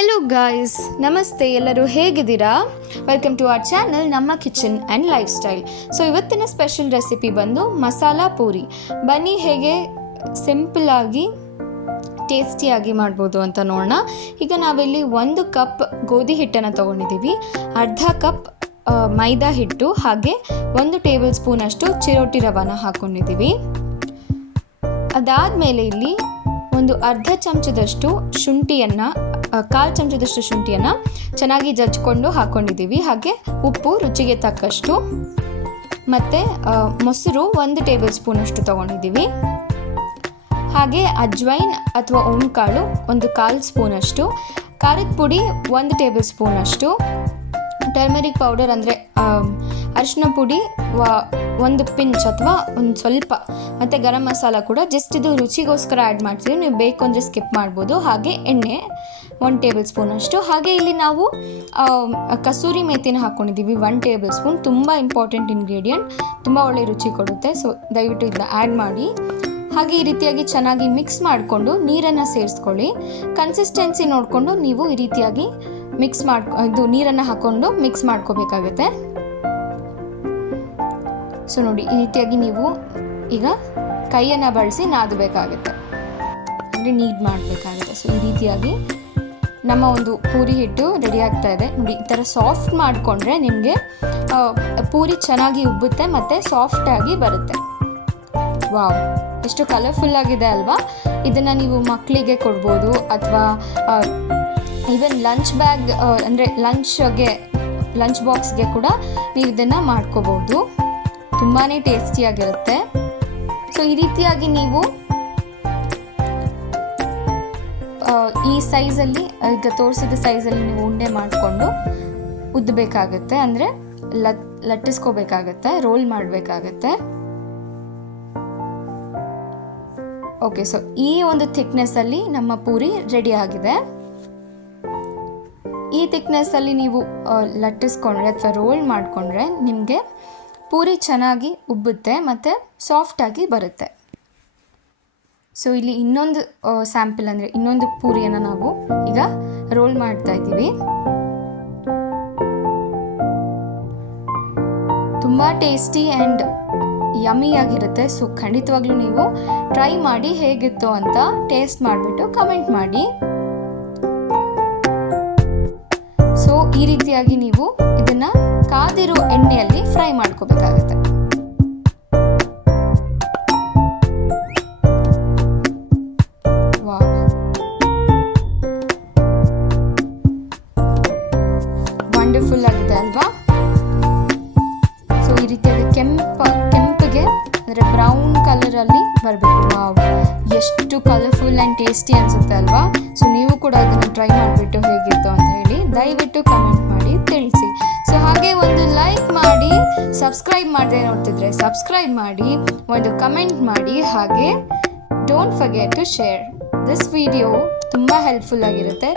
Hello guys, ನಮಸ್ತೆ. ಎಲ್ಲರೂ ಹೇಗಿದ್ದೀರಾ? ವೆಲ್ಕಮ್ ಟು ಅವರ್ ಚಾನಲ್ ನಮ್ಮ kitchen and life style. So ಇವತ್ತಿನ ಸ್ಪೆಷಲ್ ರೆಸಿಪಿ ಬಂದು ಮಸಾಲ ಪೂರಿ. ಬನ್ನಿ ಹೇಗೆ ಸಿಂಪಲ್ಲಾಗಿ ಟೇಸ್ಟಿಯಾಗಿ ಮಾಡ್ಬೋದು ಅಂತ ನೋಡೋಣ. ಈಗ ನಾವಿಲ್ಲಿ 1 ಕಪ್ ಗೋಧಿ ಹಿಟ್ಟನ್ನು ತೊಗೊಂಡಿದ್ದೀವಿ, ಅರ್ಧ ಕಪ್ ಮೈದಾ ಹಿಟ್ಟು, ಹಾಗೆ 1 ಟೇಬಲ್ ಸ್ಪೂನಷ್ಟು ಚಿರೋಟಿ ರವಾನ ಹಾಕ್ಕೊಂಡಿದ್ದೀವಿ. ಅದಾದಮೇಲೆ ಇಲ್ಲಿ ಒಂದು ಅರ್ಧ ಚಮಚದಷ್ಟು ಶುಂಠಿಯನ್ನು, 1/4 ಚಮಚದಷ್ಟು ಶುಂಠಿಯನ್ನು ಚೆನ್ನಾಗಿ ಜಜ್ಜಿಕೊಂಡು ಹಾಕ್ಕೊಂಡಿದ್ದೀವಿ. ಹಾಗೆ ಉಪ್ಪು ರುಚಿಗೆ ತಕ್ಕಷ್ಟು, ಮತ್ತು ಮೊಸರು 1 ಟೇಬಲ್ ಸ್ಪೂನಷ್ಟು ತೊಗೊಂಡಿದ್ದೀವಿ. ಹಾಗೆ ಅಜ್ವೈನ್ ಅಥವಾ ಕಾಳು 1/4 ಸ್ಪೂನಷ್ಟು, ಖಾರದ ಪುಡಿ 1 ಟೇಬಲ್ ಸ್ಪೂನಷ್ಟು, ಟರ್ಮರಿಕ್ ಪೌಡರ್ ಅಂದರೆ ಅರಿಶಿನ ಪುಡಿ 1 ಪಿಂಚ್ ಅಥವಾ ಒಂದು ಸ್ವಲ್ಪ, ಮತ್ತು ಗರಂ ಮಸಾಲ ಕೂಡ ಜಸ್ಟ್ ಇದು ರುಚಿಗೋಸ್ಕರ ಆ್ಯಡ್ ಮಾಡ್ತೀವಿ, ನೀವು ಬೇಕು ಅಂದರೆ ಸ್ಕಿಪ್ ಮಾಡ್ಬೋದು. ಹಾಗೆ ಎಣ್ಣೆ 1 ಟೇಬಲ್ ಸ್ಪೂನಷ್ಟು. ಹಾಗೆ ಇಲ್ಲಿ ನಾವು ಕಸೂರಿ ಮೇಥಿನ ಹಾಕ್ಕೊಂಡಿದ್ದೀವಿ 1 ಟೇಬಲ್ ಸ್ಪೂನ್. ತುಂಬ ಇಂಪಾರ್ಟೆಂಟ್ ಇಂಗ್ರೀಡಿಯೆಂಟ್, ತುಂಬ ಒಳ್ಳೆ ರುಚಿ ಕೊಡುತ್ತೆ. ಸೊ ದಯವಿಟ್ಟು ಇದನ್ನ ಆ್ಯಡ್ ಮಾಡಿ. ಹಾಗೆ ಈ ರೀತಿಯಾಗಿ ಚೆನ್ನಾಗಿ ಮಿಕ್ಸ್ ಮಾಡಿಕೊಂಡು ನೀರನ್ನು ಸೇರಿಸ್ಕೊಳ್ಳಿ. ಕನ್ಸಿಸ್ಟೆನ್ಸಿ ನೋಡಿಕೊಂಡು ನೀವು ಈ ರೀತಿಯಾಗಿ ಇದು ನೀರನ್ನು ಹಾಕ್ಕೊಂಡು ಮಿಕ್ಸ್ ಮಾಡ್ಕೋಬೇಕಾಗತ್ತೆ. ಸೊ ನೋಡಿ, ಈ ರೀತಿಯಾಗಿ ನೀವು ಈಗ ಕೈಯನ್ನು ಬಳಸಿ ನಾದಬೇಕಾಗುತ್ತೆ, ಅಂದರೆ ನೀಡ್ ಮಾಡಬೇಕಾಗುತ್ತೆ. ಸೊ ಈ ರೀತಿಯಾಗಿ ನಮ್ಮ ಒಂದು ಪೂರಿ ಹಿಟ್ಟು ರೆಡಿ ಆಗ್ತಾ ಇದೆ. ನೋಡಿ, ಈ ಥರ ಸಾಫ್ಟ್ ಮಾಡಿಕೊಂಡ್ರೆ ನಿಮಗೆ ಪೂರಿ ಚೆನ್ನಾಗಿ ಉಬ್ಬುತ್ತೆ ಮತ್ತು ಸಾಫ್ಟಾಗಿ ಬರುತ್ತೆ. ವಾವ್, ಎಷ್ಟು ಕಲರ್ಫುಲ್ಲಾಗಿದೆ ಅಲ್ವಾ? ಇದನ್ನು ನೀವು ಮಕ್ಕಳಿಗೆ ಕೊಡ್ಬೋದು, ಅಥವಾ ಈವನ್ ಲಂಚ್ ಬ್ಯಾಗ್ ಅಂದರೆ ಲಂಚ್ ಬಾಕ್ಸ್ಗೆ ಕೂಡ ನೀವು ಇದನ್ನು ಮಾಡ್ಕೋಬೋದು. ತುಂಬಾ ಟೇಸ್ಟಿಯಾಗಿರುತ್ತೆ. ಸೊ ಈ ರೀತಿಯಾಗಿ ನೀವು ಈ ಸೈಜಲ್ಲಿ, ಈಗ ತೋರಿಸಿದ ಸೈಜಲ್ಲಿ ನೀವು ಉಂಡೆ ಮಾಡಿಕೊಂಡು ಉದ್ದಬೇಕಾಗತ್ತೆ, ಅಂದರೆ ಲಟ್ಟಿಸ್ಕೋಬೇಕಾಗತ್ತೆ, ರೋಲ್ ಮಾಡಬೇಕಾಗತ್ತೆ. ಓಕೆ, ಸೊ ಈ ಒಂದು ಥಿಕ್ನೆಸ್ಸಲ್ಲಿ ನಮ್ಮ ಪೂರಿ ರೆಡಿ ಆಗಿದೆ. ಈ ಥಿಕ್ನೆಸ್ಸಲ್ಲಿ ನೀವು ಲಟ್ಟಿಸ್ಕೊಂಡ್ರೆ ಅಥವಾ ರೋಲ್ ಮಾಡಿಕೊಂಡ್ರೆ ನಿಮಗೆ ಪೂರಿ ಚೆನ್ನಾಗಿ ಉಬ್ಬುತ್ತೆ ಮತ್ತು ಸಾಫ್ಟಾಗಿ ಬರುತ್ತೆ. ಸೊ ಇಲ್ಲಿ ಇನ್ನೊಂದು ಸ್ಯಾಂಪಲ್, ಅಂದರೆ ಇನ್ನೊಂದು ಪೂರಿಯನ್ನು ನಾವು ಈಗ ರೋಲ್ ಮಾಡ್ತಾ ಇದ್ದೀವಿ. ತುಂಬ ಟೇಸ್ಟಿ ಆ್ಯಂಡ್ ಯಮ್ಮಿಯಾಗಿರುತ್ತೆ. ಸೊ ಖಂಡಿತವಾಗ್ಲೂ ನೀವು ಟ್ರೈ ಮಾಡಿ, ಹೇಗಿತ್ತು ಅಂತ ಟೇಸ್ಟ್ ಮಾಡಿಬಿಟ್ಟು ಕಮೆಂಟ್ ಮಾಡಿ. ಸೊ ಈ ರೀತಿಯಾಗಿ ನೀವು ಇದನ್ನು ಕಾದಿರೋ ಎಣ್ಣೆಯಲ್ಲಿ ಫ್ರೈ ಮಾಡ್ಕೋಬೇಕಾಗುತ್ತೆ. ವಾವ್, ವಂಡರ್ಫುಲ್ ಆಗಿದೆ ಅಲ್ವಾ? ಸೊ ಈ ರೀತಿಯಾಗಿ ಕೆಂಪಿಗೆ ಅಂದರೆ ಬ್ರೌನ್ ಕಲರಲ್ಲಿ ಬರಬೇಕು. ವಾವ್, ಎಷ್ಟು ಕಲರ್ಫುಲ್ ಆ್ಯಂಡ್ ಟೇಸ್ಟಿ ಅನಿಸುತ್ತೆ ಅಲ್ವಾ? ಸೊ ನೀವು ಕೂಡ ಅದನ್ನು ಟ್ರೈ ಮಾಡಿಬಿಟ್ಟು ಹೇಗಿತ್ತು ಅಂತ ಹೇಳಿ ದಯವಿಟ್ಟು ಕಮೆಂಟ್ ಮಾಡಿ ತಿಳಿಸಿ. ಸೊ ಹಾಗೆ ಒಂದು ಲೈಕ್ ಮಾಡಿ, ಸಬ್ಸ್ಕ್ರೈಬ್ ಮಾಡದೆ ನೋಡ್ತಿದ್ರೆ ಸಬ್ಸ್ಕ್ರೈಬ್ ಮಾಡಿ, ಒಂದು ಕಮೆಂಟ್ ಮಾಡಿ. ಹಾಗೆ don't forget to share this video, ತುಂಬ ಹೆಲ್ಪ್ಫುಲ್ ಆಗಿರುತ್ತೆ.